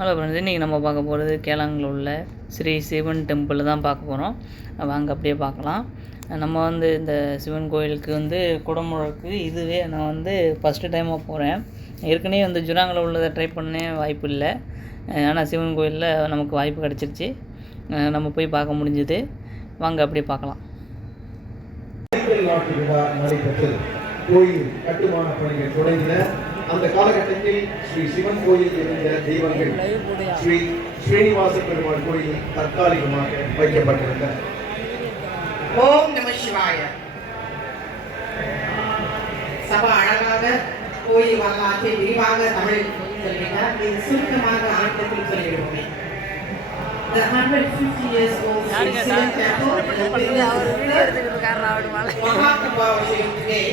Hello friends இன்றைக்கி நம்ம பார்க்க போகிறது கேளாங்கில் உள்ள ஸ்ரீ சிவன் டெம்பிள் தான் பார்க்க போகிறோம் வாங்க அப்படியே பார்க்கலாம். நம்ம வந்து இந்த சிவன் கோயிலுக்கு வந்து குடமுழக்கு இதுவே நான் வந்து ஃபஸ்ட்டு டைமாக போகிறேன் ஏற்கனவே வந்து ஜுராங்கில் உள்ளதை ட்ரை பண்ணே வாய்ப்பு இல்லை. ஆனால் சிவன் கோயிலில் நமக்கு வாய்ப்பு கிடச்சிருச்சு. நம்ம போய் பார்க்க முடிஞ்சுது. வாங்க அப்படியே பார்க்கலாம். கோயில் கட்டுமான பணிகள் தொடங்கின. அந்த காலகட்டத்தில் ஸ்ரீ சிவன் கோயில் இருந்த தெய்வங்கள் ஸ்ரீ ஸ்ரீனிவாச பெருமாள் கோயில் தற்காலிகமாக வைக்கப்பட்டிருந்தன. ஓம் நம சிவாய. சபா அழகாக கோயில் வரலாற்றை விரிவாக தமிழில் இது சுருக்கமாக ஆங்கிலத்தில் சொல்லிவிடுவோமே. The 150 years old Sri Sivan temple has been Mahakumbhavasham today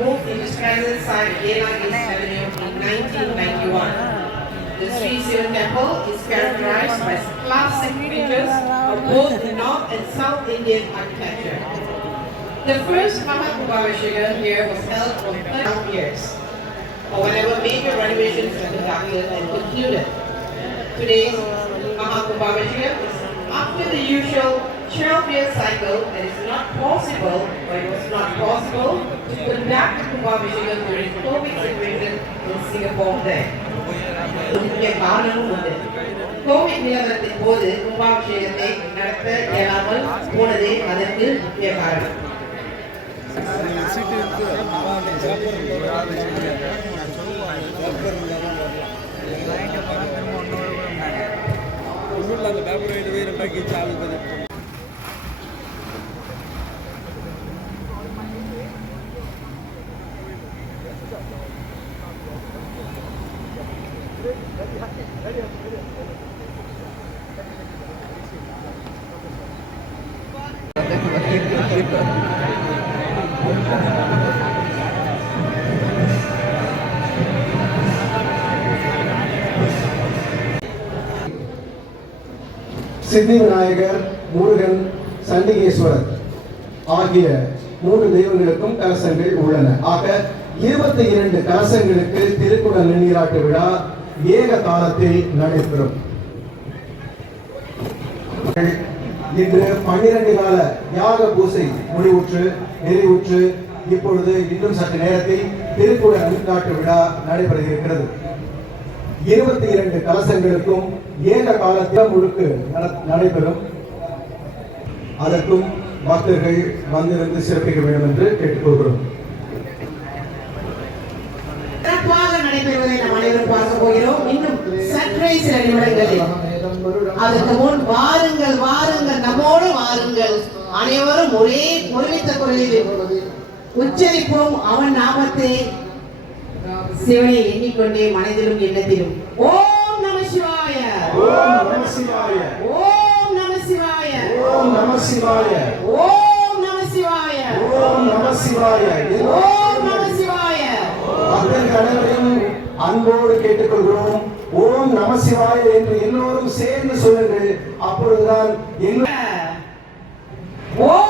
moved into present site Yelagis Avenue in 1991. The Sri Sivan temple is characterized by classic features of both the North and South Indian architecture. The first Mahakumbhavashika here was held for 12 years, or whenever major renovations were conducted and concluded. Today's Mahakumbhavashika is after the usual 12-year cycle and it's not possible, or it was not possible, to conduct the Kumbhavashika during COVID situation in Singapore then. முக்கிய காரணமும் உண்டு Covid நிலவரத்தின் போது கும்பாபிஷேகத்தை நடத்த இயலாமல் போனதே அதற்கு முக்கிய காரணம் அந்த பேப்பர் ரைடு போய் ரெண்டாக்கி சாலு சித்தி விநாயகர் முருகன் சண்டிகேஸ்வரர் ஆகிய மூன்று தெய்வங்களுக்கும் கலசங்கள் உள்ளன. ஆக இருபத்தி இரண்டு கலசங்களுக்கு திருக்குட நீராட்டு விழா ஏக காலத்தில் நடைபெறும். இன்று பன்னிரண்டு கால யாக பூசை முடிவுற்று நிறைவுற்று இப்பொழுது இன்னும் சற்று நேரத்தில் திருக்குட நீராட்டு விழா நடைபெற இருக்கிறது. இருபத்தி இரண்டு கலசங்களுக்கும் ஏக காலத்தில் முழுக்கு நட- நடைபெறும். அதற்கும் பக்தர்கள் வந்திருந்து சிறப்பிக்க வேண்டும் என்று கேட்டுக்கொள்கிறோம். சிறப்பாக நடைபெறுவதை நாம் அனைவரும் பார்க்க போகிறோம். இன்னும் சற்றே சில நிமிடங்களில் அதற்கு முன் வாருங்கள் வாருங்கள் நம்மோடு வாருங்கள். அனைவரும் ஒரே ஒருமித்த குரலில் உச்சரிப்போம். அவன் நாமத்தை சிவனை எண்ணிக்கொண்டே மனதிலும் எண்ணத்திலும். ஓம் நம சிவாய. ஓம் நம சிவாய. ஓம் நம சிவாய. ஓம் நம சிவாய. ஓம் நம சிவாய. ஓம் நம சிவாய. ஓம் நம சிவாய. பக்தர்கள் அனைவரையும் அன்போடு கேட்டுக்கொள்கிறோம். ஓம் நம சிவாய என்று எல்லோரும் சேர்ந்து சொல்லுங்கள். அப்பொழுதுதான் எல்லோரும் ஓம்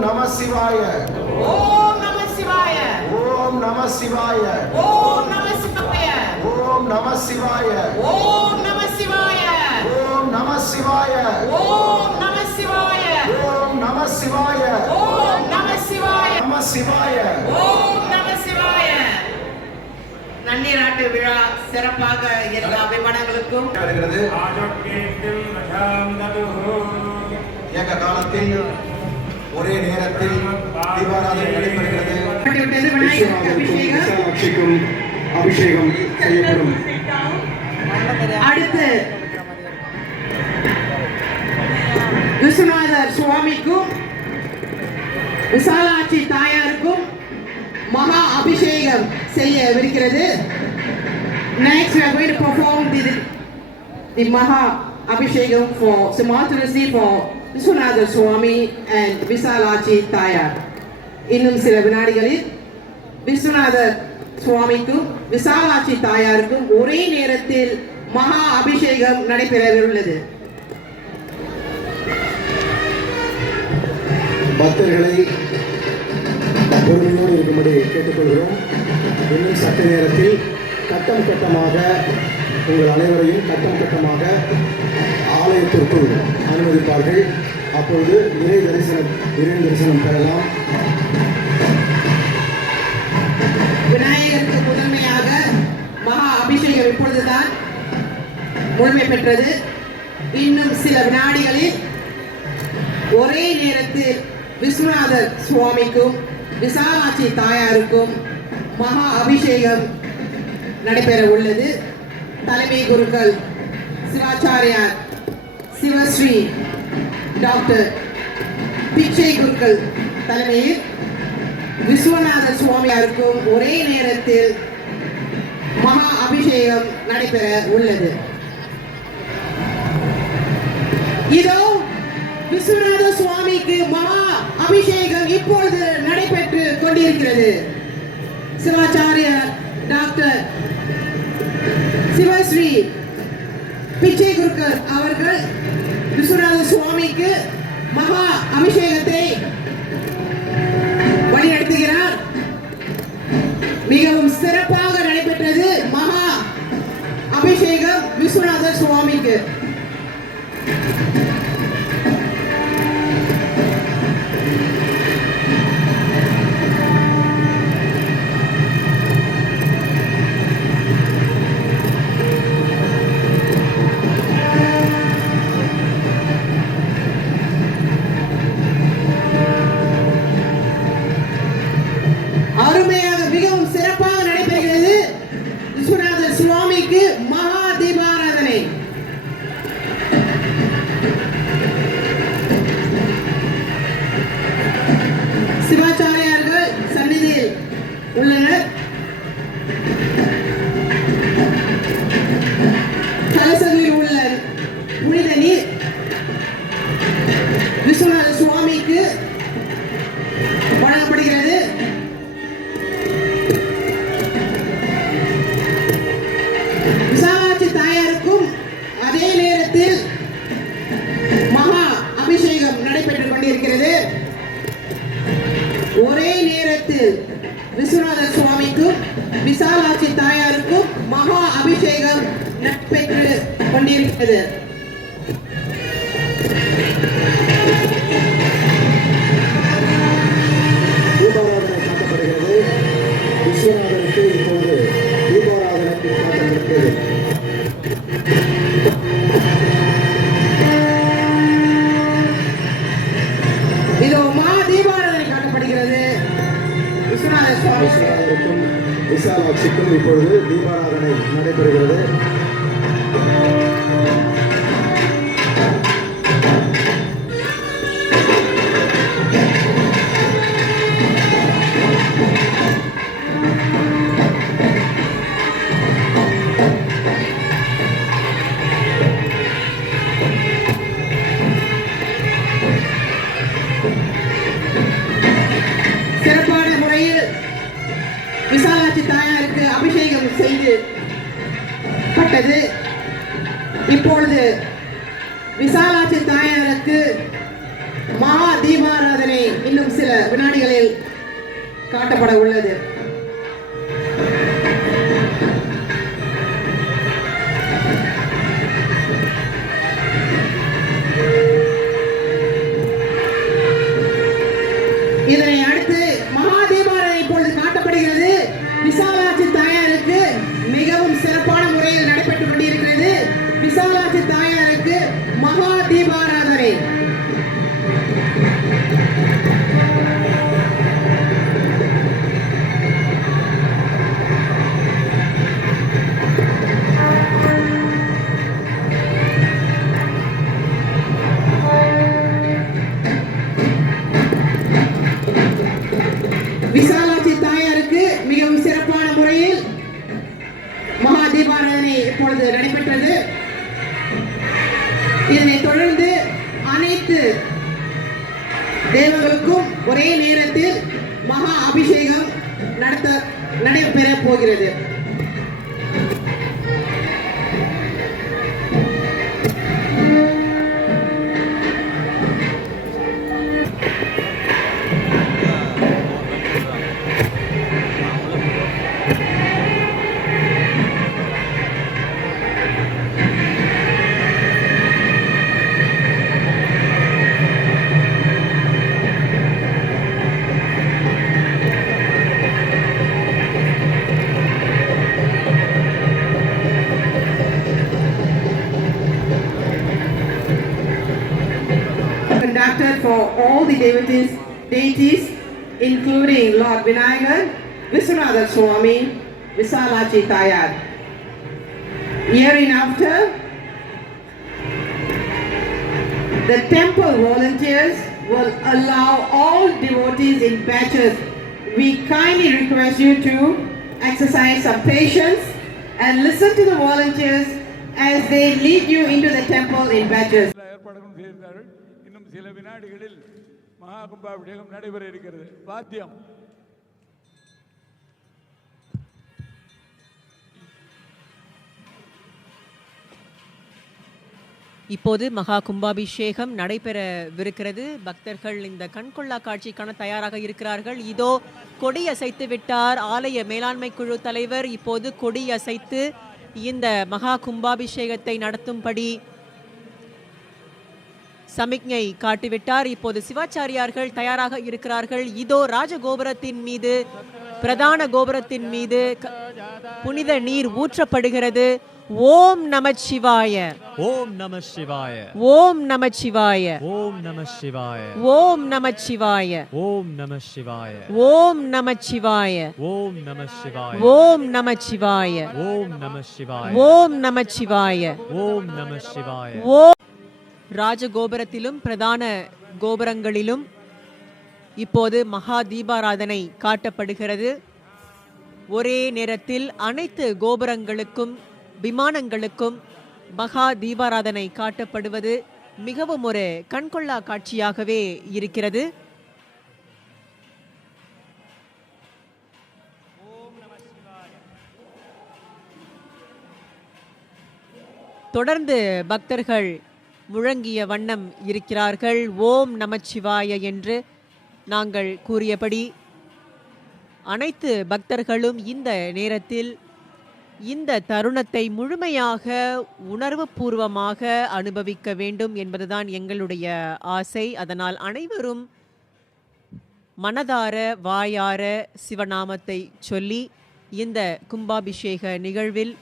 Om Namah Shivaya. ஓம் நம சிவாய Om Namah Shivaya. ஓம் நம சிவாய Om Namah Shivaya. ஓம் நம சிவாய Om Namah Shivaya. ஓம் நம சிவாய Om Namah Shivaya. நம சிவாய ஓம் நம சிவாய நன்னீராட்டு விழா சிறப்பாக எல்லா விமானங்களுக்கும் வருகிறது இயக்க காலத்தில் ஒரே நேரத்தில் தீபாராதனை நடைபெறுகிறது. அபிஷேகம் விசாலாட்சிக்கும் அபிஷேகம் செய்யப்படும். அடுத்து விஸ்வநாதர் சுவாமிக்கும் விசாலாட்சி தாயாருக்கும் மகா அபிஷேகம் செய்யவிருக்கிறது. Next, we are going to perform the, the Maha for for Vishwanathar Swami and Visalakshi தாயார். இன்னும் சில வினாடிகளில் விஸ்வநாதர் சுவாமிக்கும் விசாலாட்சி தாயாருக்கும் ஒரே நேரத்தில் மகா அபிஷேகம் நடைபெறவுள்ளது. பக்தர்களை பொறுமையோடு இருக்கும்படி கேட்டுக்கொள்கிறோம். இன்னும் சற்று நேரத்தில் கட்டம் கட்டமாக உங்கள் அனைவரையும் கட்டம் கட்டமாக ஆலயத்திற்குள் அனுமதிப்பார்கள். அப்பொழுது இறை தரிசனம் இறை தரிசனம் பெறலாம். விநாயகருக்கு முதன்மையாக மகா அபிஷேகம் இப்பொழுதுதான் முழுமை பெற்றது. இன்னும் சில வினாடிகளில் ஒரே நேரத்தில் விஸ்வநாதர் சுவாமிக்கும் விசாலாட்சி தாயாருக்கும் மகா அபிஷேகம் நடைபெற உள்ளது தலைமை குருக்கள் சிவாச்சாரியார் சிவஸ்ரீ டாக்டர் பிச்சை குருக்கள் தலைமையில் விஸ்வநாத சுவாமியாருக்கும் ஒரே நேரத்தில் மகா அபிஷேகம் நடைபெற உள்ளது. இதோ விஸ்வநாத சுவாமிக்கு மகா அபிஷேகம் இப்பொழுது நடைபெற்று கொண்டிருக்கிறது. சிவாச்சாரியார் டாக்டர் சிவஸ்ரீ பிச்சை குருக்கர் அவர்கள் விஸ்வநாத சுவாமிக்கு மகா அபிஷேகத்தை வழிநடத்துகிறார். மிகவும் சிறப்பாக நடைபெற்றது மகா அபிஷேகம். விஸ்வநாத சுவாமிக்கு மகா விசாலாட்சி தாயாருக்கு மகா தீபாராதனை இன்னும் சில வினாடிகளில் காட்டப்பட உள்ளது. இப்பொழுது நடைபெற்றது. இதனைத் தொடர்ந்து அனைத்து தேவர்களுக்கும் ஒரே நேரத்தில் மகா அபிஷேகம் நடத்த நடைபெறப் போகிறது. Deities including Lord Vinayagar, Viswanatha Swami, Visalachi Tayar. Hereinafter, the temple volunteers will allow all devotees in batches. We kindly request you to exercise some patience and listen to the volunteers as they lead you into the temple in batches. மகா கும்பாபிஷேகம் நடைபெற இருக்கிறது. வாத்தியம். இப்போது மகா கும்பாபிஷேகம் நடைபெறவிருக்கிறது. பக்தர்கள் இந்த கண்கொள்ளா காட்சிக்கான தயாராக இருக்கிறார்கள். இதோ கொடி அசைத்து விட்டார். ஆலய மேலாண்மை குழு தலைவர் இப்போது கொடி அசைத்து இந்த மகா கும்பாபிஷேகத்தை நடத்தும்படி சமிக்ஞை காட்டிவிட்டார் இப்போது சிவாச்சாரியார்கள் தயாராக இருக்கிறார்கள் இதோ ராஜகோபுரத்தின் மீது பிரதான கோபுரத்தின் மீது புனித நீர் ஊற்றப்படுகிறது ஓம் நமச்சிவாய ஓம் நம சிவாய ஓம் நமச்சிவாய ஓம் நம சிவாய ஓம் நமச்சிவாய ஓம் நம சிவாய ஓம் நமச்சிவாய ஓம் நம சிவாய ஓம் நமச்சிவாய ஓம் நம சிவாய ஓம் நமச்சிவாய ஓம் நம சிவாய ஓ ராஜகோபுரத்திலும் பிரதான கோபுரங்களிலும் இப்போது மகா தீபாராதனை காட்டப்படுகிறது. ஒரே நேரத்தில் அனைத்து கோபுரங்களுக்கும் விமானங்களுக்கும் மகா தீபாராதனை காட்டப்படுவது மிகவும் ஒரு கண்கொள்ளா காட்சியாகவே இருக்கிறது. தொடர்ந்து பக்தர்கள் முழங்கிய வண்ணம் இருக்கிறார்கள். ஓம் நமச்சிவாய என்று நாங்கள் கூறியபடி அனைத்து பக்தர்களும் இந்த நேரத்தில் இந்த தருணத்தை முழுமையாக உணர்வுபூர்வமாக அனுபவிக்க வேண்டும் என்பதுதான் எங்களுடைய ஆசை. அதனால் அனைவரும் மனதார வாயார சிவநாமத்தை சொல்லி இந்த கும்பாபிஷேக நிகழ்வில்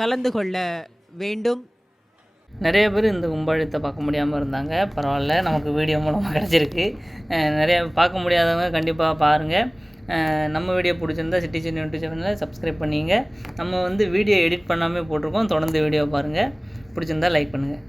கலந்து கொள்ள வேண்டும். நிறைய பேர் இந்த கும்பாழத்தை பார்க்க முடியாமல் இருந்தாங்க. பரவாயில்ல நமக்கு வீடியோ மூலமாக கிடச்சிருக்கு. நிறைய பார்க்க முடியாதவங்க கண்டிப்பாக பாருங்கள் நம்ம வீடியோ பிடிச்சிருந்தா சிட்டி சின்ன யூடியூப் சேனலில் சப்ஸ்கிரைப் பண்ணிங்க. நம்ம வந்து வீடியோ எடிட் பண்ணாமல் போட்டிருக்கோம். தொடர்ந்து வீடியோ பாருங்கள் பிடிச்சிருந்தா லைக் பண்ணுங்கள்